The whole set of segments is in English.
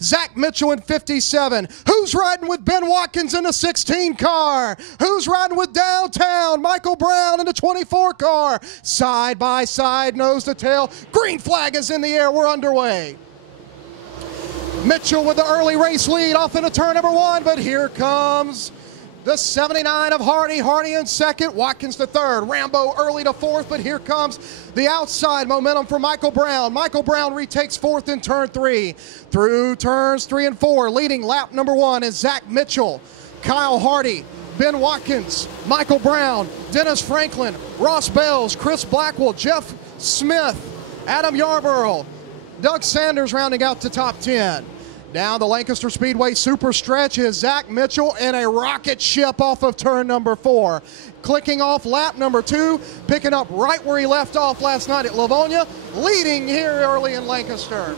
Zach Mitchell in 57. Who's riding with Ben Watkins in the 16 car? Who's riding with Downtown? Michael Brown in the 24 car. Side by side, nose to tail. Green flag is in the air. We're underway. Mitchell with the early race lead off into turn number 1, but here comes the 79 of Hardy. Hardy in second, Watkins to third. Rambo early to fourth, but here comes the outside momentum for Michael Brown. Michael Brown retakes fourth in turn 3. Through turns 3 and 4, leading lap number 1 is Zach Mitchell, Kyle Hardy, Ben Watkins, Michael Brown, Dennis Franklin, Ross Bales, Chris Blackwell, Jeff Smith, Adam Yarborough, Doug Sanders rounding out the top 10. Down the Lancaster Speedway super stretch is Zach Mitchell in a rocket ship off of turn number 4. Clicking off lap number 2, picking up right where he left off last night at Livonia, leading here early in Lancaster.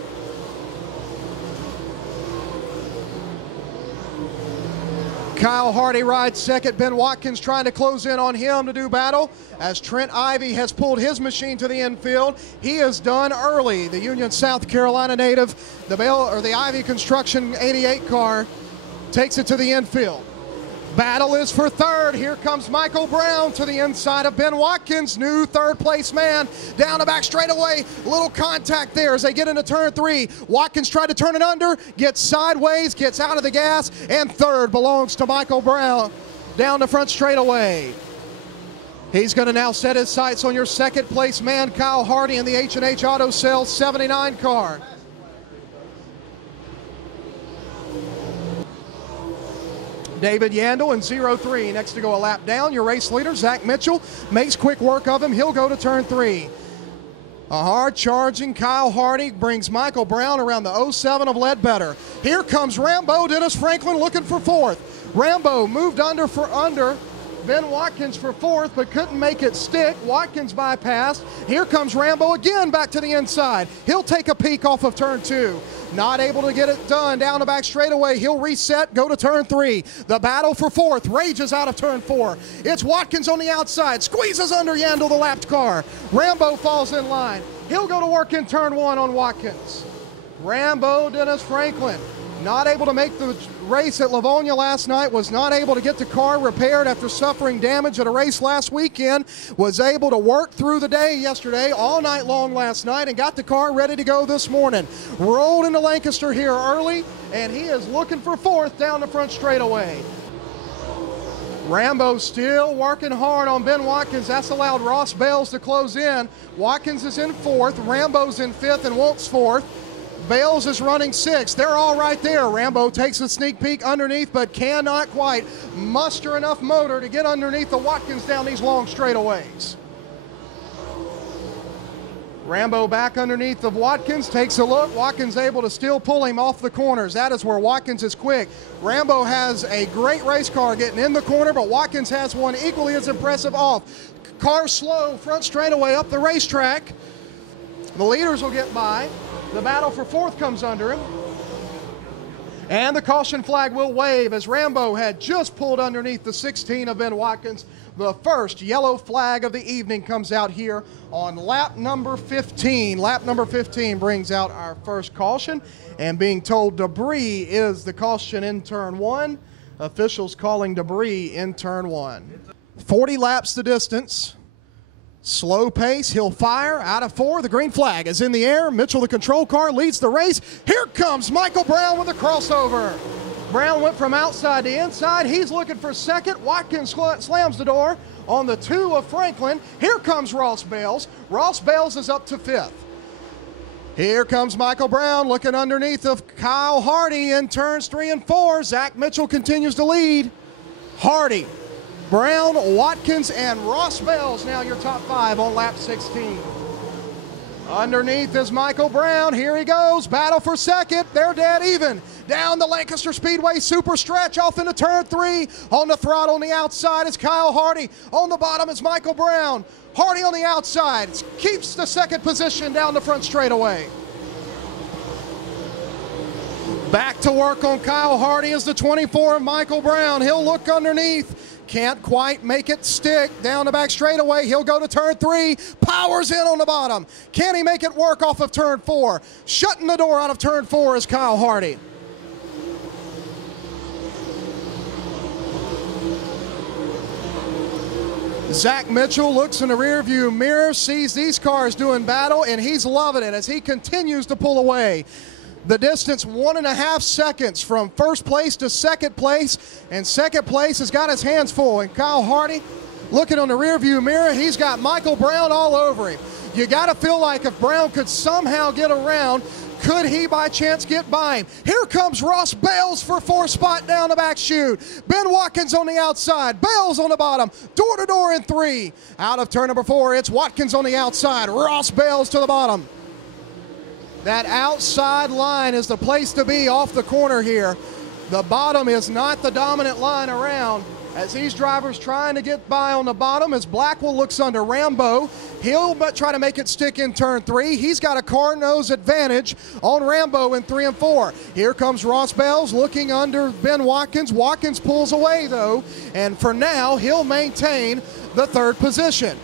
Kyle Hardy rides second. Ben Watkins trying to close in on him to do battle as Trent Ivy has pulled his machine to the infield. He is done early. The Union, South Carolina native, the Ivy Construction 88 car takes it to the infield. Battle is for third. Here comes Michael Brown to the inside of Ben Watkins, new third place man. Down the back straightaway, little contact there as they get into turn 3. Watkins tried to turn it under, gets sideways, gets out of the gas, and third belongs to Michael Brown down the front straightaway. He's going to now set his sights on your second place man, Kyle Hardy, in the H&H Auto Sales 79 car. David Yandel in 03 next to go a lap down. Your race leader, Zach Mitchell, makes quick work of him. He'll go to turn 3. A hard charging Kyle Hardy brings Michael Brown around the 07 of Ledbetter. Here comes Rambo, Dennis Franklin looking for fourth. Rambo moved under Ben Watkins for fourth, but couldn't make it stick. Watkins bypassed. Here comes Rambo again back to the inside. He'll take a peek off of turn 2. Not able to get it done down the back straightaway. He'll reset, go to turn 3. The battle for fourth rages out of turn 4. It's Watkins on the outside, squeezes under Yandel, the lapped car. Rambo falls in line. He'll go to work in turn 1 on Watkins. Rambo, Dennis Franklin, not able to make the race at Livonia last night, was not able to get the car repaired after suffering damage at a race last weekend, was able to work through the day yesterday, all night long last night, and got the car ready to go this morning. Rolled into Lancaster here early, and he is looking for fourth down the front straightaway. Rambo still working hard on Ben Watkins. That's allowed Ross Bales to close in. Watkins is in fourth, Rambo's in fifth and wants fourth. Bales is running sixth. They're all right there. Rambo takes a sneak peek underneath, but cannot quite muster enough motor to get underneath the Watkins down these long straightaways. Rambo back underneath of Watkins, takes a look. Watkins able to still pull him off the corners. That is where Watkins is quick. Rambo has a great race car getting in the corner, but Watkins has one equally as impressive off. Car slow, front straightaway up the racetrack. The leaders will get by. The battle for fourth comes under him. And the caution flag will wave as Rambo had just pulled underneath the 16 of Ben Watkins. The first yellow flag of the evening comes out here on lap number 15. Lap number 15 brings out our first caution, and being told debris is the caution in turn 1. Officials calling debris in turn 1. 40 laps the distance. Slow pace, he'll fire out of 4. The green flag is in the air. Mitchell, the control car, leads the race. Here comes Michael Brown with a crossover. Brown went from outside to inside. He's looking for second. Watkins slams the door on the 2 of Franklin. Here comes Ross Bales. Ross Bales is up to 5th. Here comes Michael Brown looking underneath of Kyle Hardy in turns 3 and 4. Zach Mitchell continues to lead. Hardy, Brown, Watkins, and Ross Bales now your top 5 on lap 16. Underneath is Michael Brown. Here he goes. Battle for second. They're dead even. Down the Lancaster Speedway super stretch off into turn 3. On the throttle on the outside is Kyle Hardy. On the bottom is Michael Brown. Hardy on the outside keeps the second position down the front straightaway. Back to work on Kyle Hardy is the 24 of Michael Brown. He'll look underneath. Can't quite make it stick. Down the back straightaway. He'll go to turn 3. Powers in on the bottom. Can he make it work off of turn 4? Shutting the door out of turn 4 is Kyle Hardy. Zach Mitchell looks in the rearview mirror, sees these cars doing battle, and he's loving it as he continues to pull away. The distance 1.5 seconds from first place to second place, and second place has got his hands full. And Kyle Hardy, looking on the rearview mirror, he's got Michael Brown all over him. You got to feel like if Brown could somehow get around, could he by chance get by him? Here comes Ross Bales for 4th spot down the back chute. Ben Watkins on the outside, Bales on the bottom, door to door in 3. Out of turn number 4, it's Watkins on the outside, Ross Bales to the bottom. That outside line is the place to be off the corner here. The bottom is not the dominant line around as these drivers trying to get by on the bottom as Blackwell looks under Rambo. He'll try to make it stick in turn 3. He's got a car nose advantage on Rambo in 3 and 4. Here comes Ross Bales looking under Ben Watkins. Watkins pulls away though, and for now he'll maintain the 3rd position.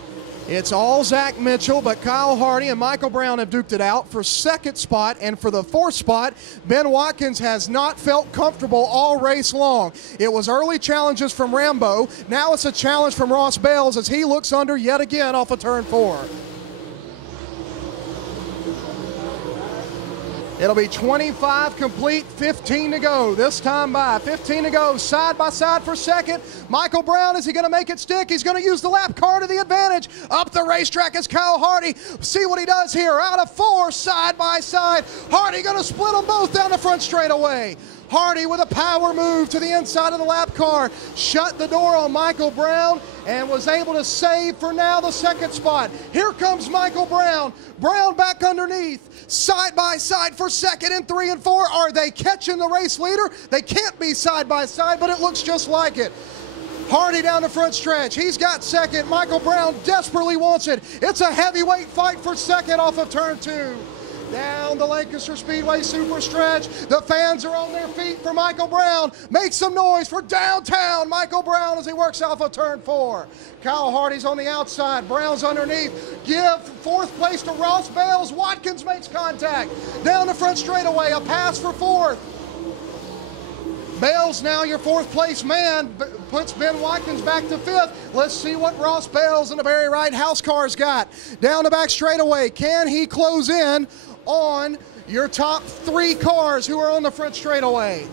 It's all Zach Mitchell, but Kyle Hardy and Michael Brown have duked it out for 2nd spot, and for the 4th spot, Ben Watkins has not felt comfortable all race long. It was early challenges from Rambo. Now it's a challenge from Ross Bales as he looks under yet again off of turn 4. It'll be 25 complete, 15 to go this time by. 15 to go, side by side for second. Michael Brown, is he going to make it stick? He's going to use the lap car to the advantage. Up the racetrack is Kyle Hardy. See what he does here. Out of 4, side by side. Hardy going to split them both down the front straightaway. Hardy with a power move to the inside of the lap car, shut the door on Michael Brown and was able to save for now the 2nd spot. Here comes Michael Brown. Brown back underneath, side by side for 2nd and 3 and 4. Are they catching the race leader? They can't be side by side, but it looks just like it. Hardy down the front stretch. He's got 2nd. Michael Brown desperately wants it. It's a heavyweight fight for 2nd off of turn 2. Down the Lancaster Speedway super stretch. The fans are on their feet for Michael Brown. Make some noise for downtown Michael Brown as he works off of turn 4. Kyle Hardy's on the outside. Brown's underneath. Give 4th place to Ross Bales. Watkins makes contact. Down the front straightaway. A pass for 4th. Bales now your 4th place man, puts Ben Watkins back to 5th. Let's see what Ross Bales and the Barry Wright house car's got. Down the back straightaway, can he close in on your top 3 cars who are on the front straightaway?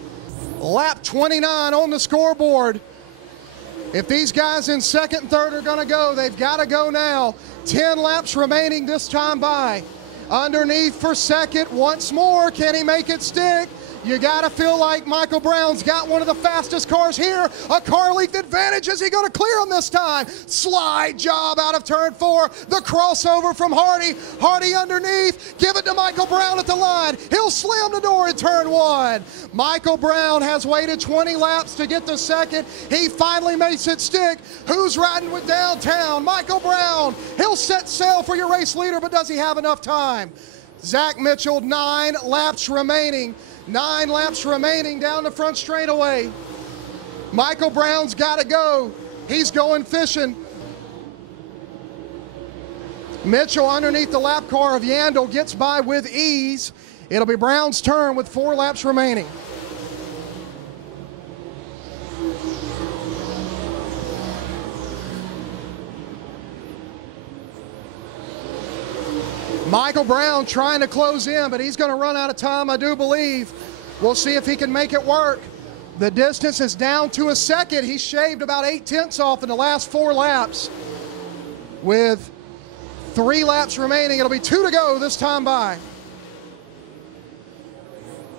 Lap 29 on the scoreboard. If these guys in 2nd and 3rd are gonna go, they've gotta go now. 10 laps remaining this time by. Underneath for 2nd once more, can he make it stick? You got to feel like Michael Brown's got one of the fastest cars here. A car length advantage. Is he going to clear him this time? Slide job out of turn 4. The crossover from Hardy. Hardy underneath. Give it to Michael Brown at the line. He'll slam the door in turn 1. Michael Brown has waited 20 laps to get to 2nd. He finally makes it stick. Who's riding with downtown? Michael Brown. He'll set sail for your race leader, but does he have enough time? Zach Mitchell, 9 laps remaining. 9 laps remaining down the front straightaway. Michael Brown's got to go. He's going fishing. Mitchell underneath the lap car of Yandel gets by with ease. It'll be Brown's turn with 4 laps remaining. Michael Brown trying to close in, but he's going to run out of time, I do believe. We'll see if he can make it work. The distance is down to a 2nd. He shaved about 8/10 off in the last 4 laps. With 3 laps remaining, it'll be 2 to go this time by.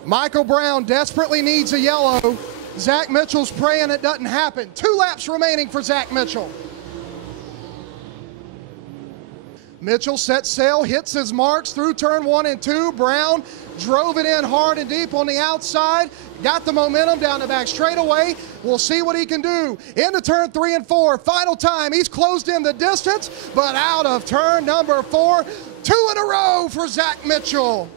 Michael Brown desperately needs a yellow. Zach Mitchell's praying it doesn't happen. 2 laps remaining for Zach Mitchell. Mitchell sets sail, hits his marks through turn 1 and 2. Brown drove it in hard and deep on the outside, got the momentum down the back straightaway. We'll see what he can do. Into turn 3 and 4, final time. He's closed in the distance, but out of turn number 4. 2 in a row for Zach Mitchell.